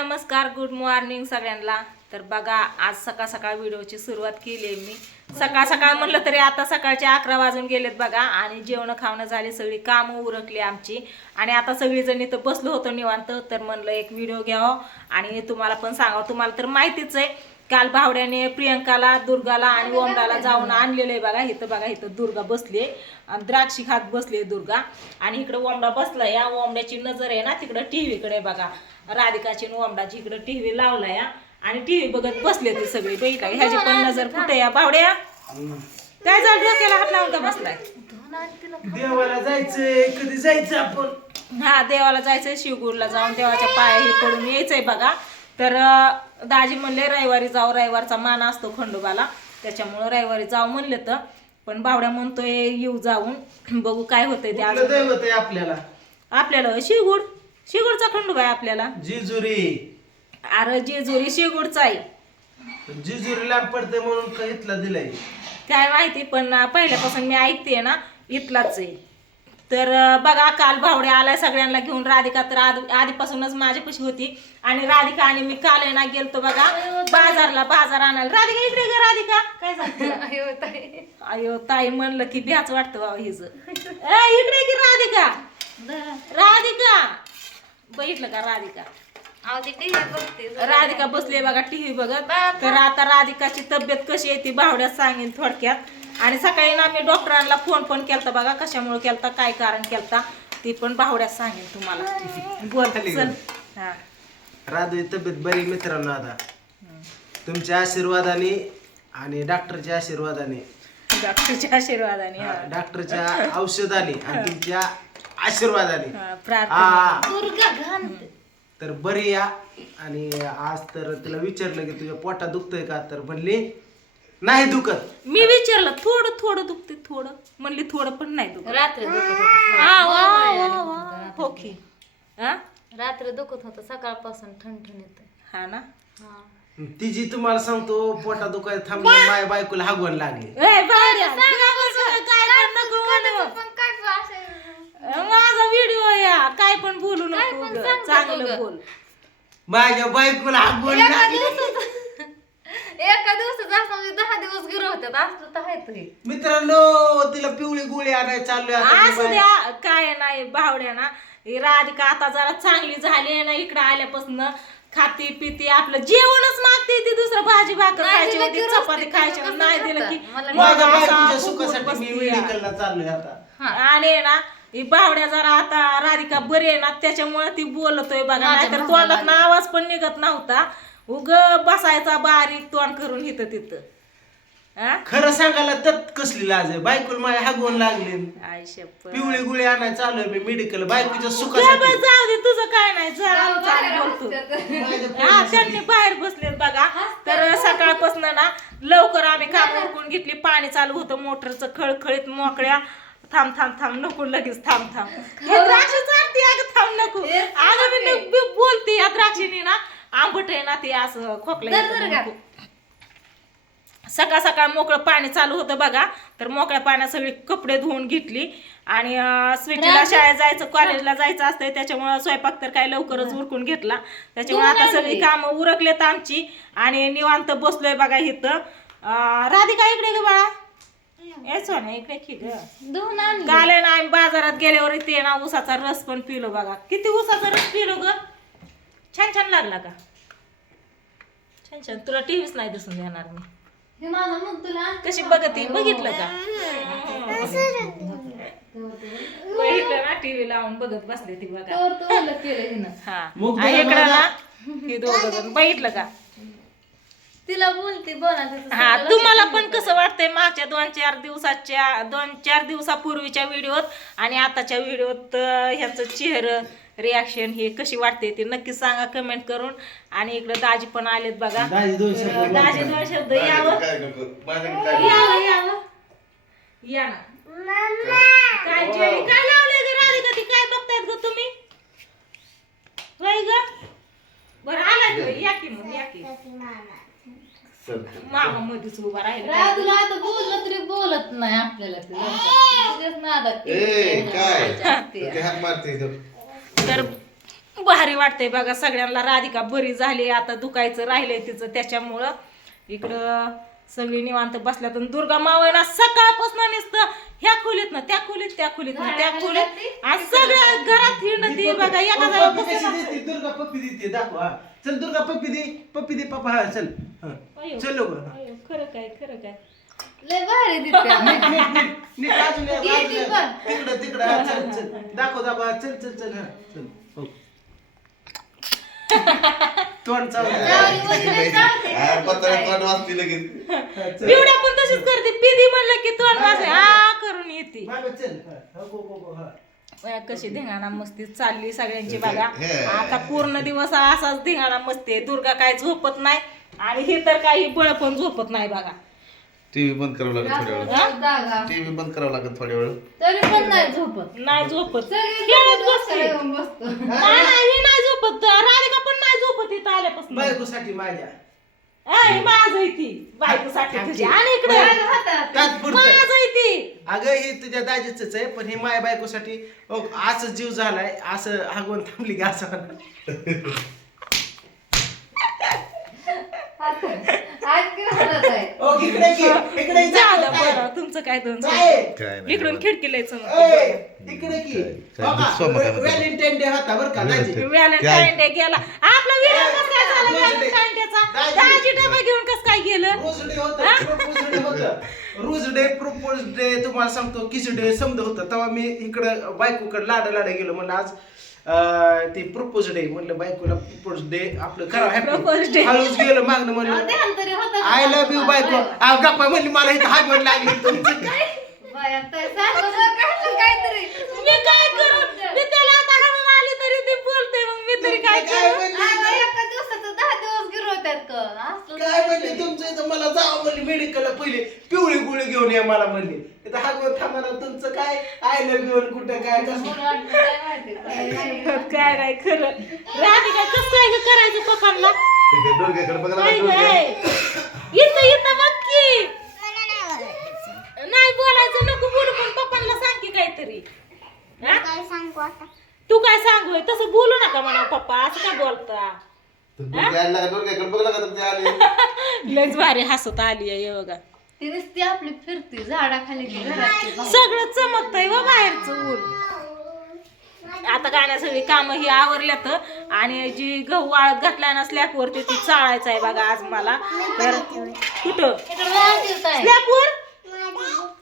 नमस्कार good morning सगळ्यांना. तर बघा आज सकाळ सकाळ व्हिडिओची सुरुवात केली आहे मी. सकाळ सकाळ म्हणलं तरी आता सकाळचे अकरा वाजून गेलेत बघा आणि जेवण खावणं झाली सगळी कामं उरकली आमची. आणि आता सगळीजण इथं बसलो होतो निवांत तर म्हणलं एक व्हिडिओ घ्यावं आणि तुम्हाला पण सांगावं. तुम्हाला तर माहितीच आहे काल भावड्याने प्रियंकाला दुर्गाला आणि ओमडाला जाऊन आणलेलं आहे बघा. इथं बघा इथं दुर्गा बसली आणि द्राक्षी खात बसली दुर्गा. आणि इकडं ओमडा बसला या ओमड्याची नजर आहे ना तिकडं टीव्हीकडे बघा. राधिकाची आणि ओमडाची इकडं टीव्ही लावला या आणि टीव्ही बघत बसले ते सगळे बैठा ह्याची पण नजर कुठे या भावड्या? काय झालं डोक्याला हात लावून का बसलाय? देवाला जायचंय कधी जायचं आपण? हा देवाला जायचंय शिवगुरला जाऊन देवाच्या पाया हे पडून यायचंय बघा. तर दाजी म्हणले रविवारी जाऊ रविवारचा मान असतो खंडोबाला. त्याच्यामुळं रविवारी जाऊ म्हणले तर पण बावड्या म्हणतोय येऊ जाऊन. बघू काय होतंय ते आज. दैवत आहे आपल्याला? आपल्याला होय, शिवगुड शिवगुडचा खंडोबा आहे आपल्याला. जिजुरी. अरे जेजुरी शिवगुडचा आहे. जिजुरी लांब पडते म्हणून का इथला दिलाय? काय माहिती पण पहिल्यापासून मी ऐकते ना इथलाच आहे. तर बघा काल भावड्या आलाय सगळ्यांना घेऊन. राधिका तर आधी आधीपासूनच माझ्यापाशी होती. आणि राधिका आणि मी काल आहे ना गेलतो बघा. बाजारला बाजार आणायला. राधिका इकडे ग राधिका. काय सांगते अयो ताई. म्हणलं की भ्याच वाटतं बाबा हिच. इकडे की राधिका. राधिका. बघितलं का राधिका? राधिका बसली बघा टीव्ही बघत. तर आता राधिकाची तब्येत कशी आहे ती भावड्यात सांगेन थोडक्यात. आणि सकाळी ना मी डॉक्टरांना फोन पण केलता बघा कशामुळे केलता काय कारण केलता ती पण भावड्यात सांगेन तुम्हाला. बोल चल. हा. राधू तब्येत बरी मित्रांनो आता. तुमच्या आशीर्वादाने आणि डॉक्टरच्या आशीर्वादाने. डॉक्टरच्या आशीर्वादाने हा. डॉक्टरच्या औषधाने आणि तुमच्या आशीर्वादाने. हा, प्रार्थना. हा तर बरी या. आणि आज तर तिला विचारलं की तुझ्या पोटात दुखतंय का? तर म्हणली नाही दुखत. मी विचारलं थोडं थोडं दुखते थोडं. म्हणली थोडं पण नाही दुखत. रात्री दुखत हा, वा, वा, वा. हो की हा? होत रात्री दुखत होतं सकाळपासून ठणठण येत हा. ना तिची तुम्हाला सांगतो पोटात दुखायला थांबली माय बायकोला हागवण लागली. ए, काय पण नको म्हणू. माझा व्हिडिओ या. काय पण बोलू नको ग. चांगलं बोल. माझ्या बायकोला हागवण लागली. एका दिवसात असं म्हणजे दहा दिवस गिर होतात. असलं तर आहे तरी मित्रांनो तिला पिवळी गोळी आणायला चाललोय आता मी असू द्या काय नाही भावड्या ना ही राधिका आता जरा चांगली झाली आहे ना इकडं आल्यापासून खाती पिती आपलं जेवणच मागते ती दुसरं भाजी भाकर नाही खायची दिलं होती रुसते, चपाती तुम्ही खायची कसं नाही दिलं खाता? की मला माझ्या मग असा बायकोच्या फुगून सुखासाठी मी बसते या. मेडिकलला चाललोय आता. आणि ना ही बावड्या जरा आता राधिका बरी आहे ना त्याच्यामुळे ती बोलतोय बघा नाहीतर तोंडात ना आवाज पण निघत नव्हता. उग बसायचा बारीक तोंड करून इथं तिथं. हा? खरं सांगायला तर कसली लाज आहे? बायकोला माझ्या हागवण लागली. आय शप्पथ. पिवळी गोळी आणायला चाललोय मी मेडिकल बायकोच्या सुखासाठी. बाई, जाऊ दे तुझं काय नाही. जा बोलतो. हा त्यांनी बाहेर बसलेत बघा. तर सकाळपासून ना लवकर आम्ही काम उरकून घेतली. पाणी चालू होतं मोटरचं खळखळीत मोकळ्या. थांब थांब थांब नको लगेच थांब थांब. हे द्राक्ष चालते अगं थांब नको. अगं मी न- मी बोलते या द्राक्षीने ना. आंबट आहे ना ते असं खोकला येतं. सकाळ सकाळ मोकळं पाणी चालू होतं बघा. तर मोकळ्या पाण्यात सगळी कपडे धुवून घेतली. आणि अं, स्वीटीला शाळेत जायचं कॉलेजला जायचं असतंय त्याच्यामुळं स्वयंपाक तर काय लवकरच उरकून घेतला. त्याच्यामुळे आता सगळी कामं उरकलेत आमची. आणि निवांत बसलोय बघा इथं. अं, राधिका इकडे ग बाळा. यायचो ना इकडे की ग. आणली. काल आहे ना आम्ही बाजारात गेल्यावर ते ना ऊसाचा रस पण पिलो बघा. किती ऊसाचा रस पिलो ग. छान छान लागला का? छान छान. तुला टीव्हीच नाही दिसून देणार मी. हे माझं मग तुला कशी बघते? बघितलं का? बघितलं ना टीव्ही लावून बघत बसले ती बघा. तर तो ओलं केलं हिनं. हा. मुग्ध आणि इकडं बघा. ना हे दोघं जण बघितलं का? तिला बोलते बोला तिचं हा सगळं तुम्हाला लक्षात पण कसं वाटतंय मागच्या दोन चार दिवसाच्या दोन चार दिवसापूर्वीच्या व्हिडिओत आणि आताच्या व्हिडिओत अं, ह्यांचं चेहरं रिॲक्शन हे कशी वाटते ते नक्की सांगा कमेंट करून. आणि इकडं दाजी पण आलेत बघा. दाजी दोन शब्द तर दाजी दोन शब्द. यावं. यावं यावं. या ना. काय जेवी काय लावलंय ग राधिका? ती काय बघतायत ग तुम्ही? होय ग? बरं आला की या की मग या की. मामा मध्येच उभा राहिला. आता बोललं तरी बोलत नाही आपल्याला. ती नादात काय. ते हात मारते इथं. तर भारी वाटतंय बघा सगळ्यांना. राधिका बरी झाली आता दुखायचं राहिलंय तिचं त्याच्यामुळं. इकडं सगळी निवांत बसल्यात. दुर्गा मावळना सकाळपासून नुसतं ह्या खोलीत ना त्या खोलीत त्या खोलीत ना त्या खोलीत. आज सगळ्या घरात हिंडती बघा एका देते? दुर्गा पप्पी देते दाखव. चल दुर्गा पप्पी दे पप्पी दे पप्पा चल. चल खरं काय खरं काय. लय भारी दिसते. तिकडं. तिकडं हा, चल चल. दाखव दाखव. हा, चल चल चल हा चल. हो. तोंड चालू जावई वगैरे चालते. पिवड्या पण तशीच करते. पिदी म्हणलं की तोंड माझे आ करून येते. मागं चल. हा. हो, हो, हो, हो, हा. कशी धिंगाणा मस्ती चालली सगळ्यांची बघा. आता पूर्ण दिवस असाच धिंगाणा मस्ती आहे. दुर्गा काय झोपत नाही आणि हे तर काही बळ पण झोपत नाही बघा. टीव्ही बंद करावं लागेल थोड्या वेळ. जागा. टीव्ही बंद करावं लागेल थोड्या वेळ. तरी पण नाही झोपत. नाही झोपत. सगळी खेळत झोपत बसते. येऊन बसतो नाही नाही, ही नाही झोपत. राधिका पण नाही झोपत इथं आल्यापासून. बायकोसाठी माझ्या. ऐ, माझं आहे ती. बायकोसाठी तुझी. आणि इकडे. माझं ती. अगं हे तुझ्या दाजीच आहे पण हे माया बायकोसाठी ओ, असं जीव झालाय असं हागवून थांबली की असं ओ इकडे की इकडे जा. झालं बरं तुमचं काय दोन काय? काय नाही इकडून खिडकीला यायचं ओय, इकडे की काय? काय? सोमा काय म्हणतो? व्हॅलेंटाईन डे होता बरं का दाजी व्हॅलेंटाईन डे गेला आपला व्हिडिओ कसं काय झाला रोज डे. व्हॅलेंटाईन डेचा दाजी. दाजी डबा घेऊन कसं काय गेलं रोज डे होता प्रपोज डे होता रोज डे प्रपोज डे तुम्हाला सांगतो किस डे समजा होता तेव्हा मी इकडं बायकोकडे लाडा लाडा गेलो म्हणलं आज ते प्रपोज डे म्हणलं बायकोला प्रपोज डे आपलं करा Propose day. हळूच गेलं मागणं म्हणलं? आय लव्ह यू बायको. आ, गप्पा म्हणली मला इथं हात वर लागली. तुमचं बाया, तर सांगा बरं काहीतरी काहीतरी. मी काय करू? मी त्याला आता हाणून आली तरी ती बोलते. मग मी तरी काय काय करू? म्हणली? म्हणले तुमचं? इथं मला जावं म्हणली मेडिकलला पहिले. घेऊन या मला म्हणली. हात वर थांबा तुमचं काय? आय लव्ह यू कुठं काय? कसं? काय काय. काय नाही खरं. राधिका कसं काय गं करायचं पप्पांना? डोळक्याकडे बघा काय लागला गं, डोळक्या. इथं इथं बघ की. नाही बोलायचं नको बोलू पण पप्पांना सांग की काहीतरी. हा? तू काय सांगू? तसं बोलू नका म्हणा पप्पा. असं काय बोलता? तर डोळक्या आला का? डोळक्याकडे बघा लागला तर ते आले. लयच भारी हसत आली आहे हे बघा. ती नुसती आपली फिरती झाडाखाली की घराची बाहेर. सगळं चमकतंय व बाहेरचं ऊन. आता काय नाही सगळी कामं ही आवरल्यात आणि जी गहू वाळत घातलाय ना स्लॅपवरती ती चाळायचं आहे बघा आज मला. तर कुठं? इकडं वाजवत आहे. स्लॅपवर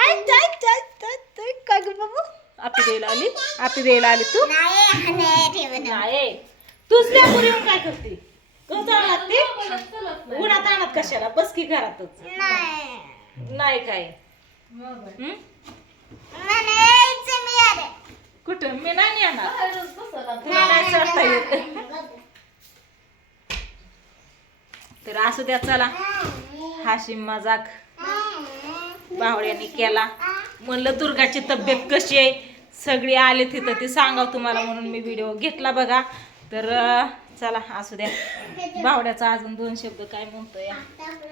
ऐक, ऐक, ऐक, ऐक, ऐक, काय गं बाबू? आपी द्यायला आली? आपी द्यायला आली तू? नाही. तू स्लॅपवर येऊन काय करते? कोण चालणार ती उन्हात आणत कशाला? बस की घरातच. नाही. काय. हं? कुठं? मी नाही येणार. तुला नाही चढता येत. तर असू द्या चला. हाशी मजाक. बावड्याने केला. म्हणलं दुर्गाची तब्येत कशी आहे? सगळी आले तिथं ते सांगाव तुम्हाला म्हणून मी व्हिडिओ घेतला बघा. तर अं, चला असू द्या. बावड्याचा अजून दोन शब्द काय म्हणतोय?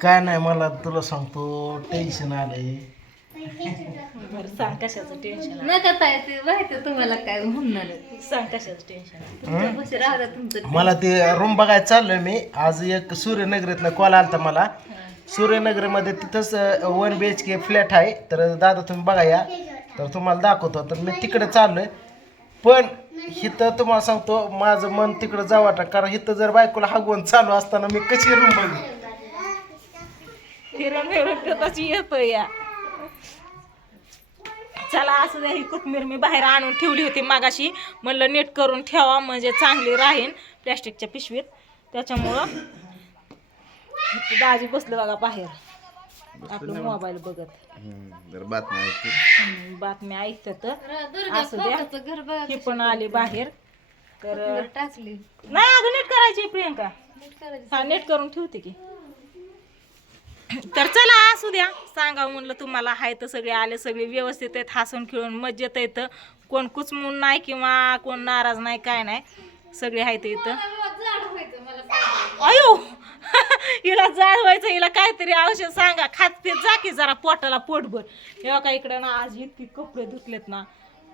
काय नाही मला तुला सांगतो टेन्शन आलंय. बरं सांग कशाचं टेन्शन नका ताई ते माहिती तुम्हाला काय म्हणणार. सांग कशाचं टेन्शन तुमच्यापाशी राहू द्या तुमचं मला ते रूम बघायला चाललोय मी. आज एक सूर्यनगरीतनं कॉल आलता मला. सूर्यनगरीमध्ये तिथंच one B H K flat आहे. तर दादा तुम्ही बघा या. तर तुम्हाला दाखवतो. तर मी तिकडे चाललोय. पण इथं तुम्हाला सांगतो माझं मन तिकडं जावं वाटतं कारण इथं जर बायकोला हागवून चालू असताना मी कशी रूम बघू फिरून फिरून तशी येतोय या. चला असं ही कोथमीर मी बाहेर आणून ठेवली होती मागाशी. म्हणलं नीट करून ठेवा म्हणजे चांगली राहीन प्लॅस्टिकच्या पिशवीत. त्याच्यामुळं दाजी बसलं बघा बाहेर. आपलं मोबाईल बघत. हम्म, जरा बातमी ऐकते हम्म, बातम्या ऐकतात असू द्या. घर ही पण आली बाहेर. तर टाचली नाही अगं नीट करायची आहे, प्रियंका. नीट करायचं. हा नेट करून ठेवते की. तर चला असू द्या. सांगावं म्हणलं तुम्हाला हाय तर सगळे आले सगळे व्यवस्थित आहेत हसून खेळून मज्जेत येतं कोण कुचमून नाही किंवा कोण नाराज नाही काय नाही. सगळे आहेत इथं. अयो! हिला जाळवायचं व्हायचं हिला काहीतरी औषध सांगा. खात पीत जा की जरा पोटाला पोटभर. हे का इकडं ना आज इतकी कपडे धुतलेत ना.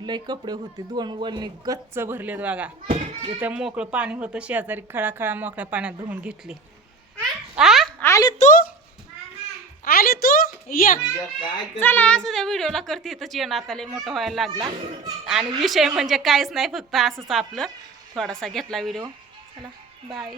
लय कपडे होते. दोन वलनी गच्च भरलेत बघा. इथं मोकळं पाणी होतं. शेजारी खळा खळा मोकळ्या पाण्यात धुवून घेतली. आ? आली तू? आली तू? ये. चला असू द्या व्हिडिओला करते. इथंच येणं आता लय मोठा व्हायला लागला. आणि विषय म्हणजे काहीच नाही फक्त असंच आपलं. थोडासा घेतला व्हिडिओ. चला बाय.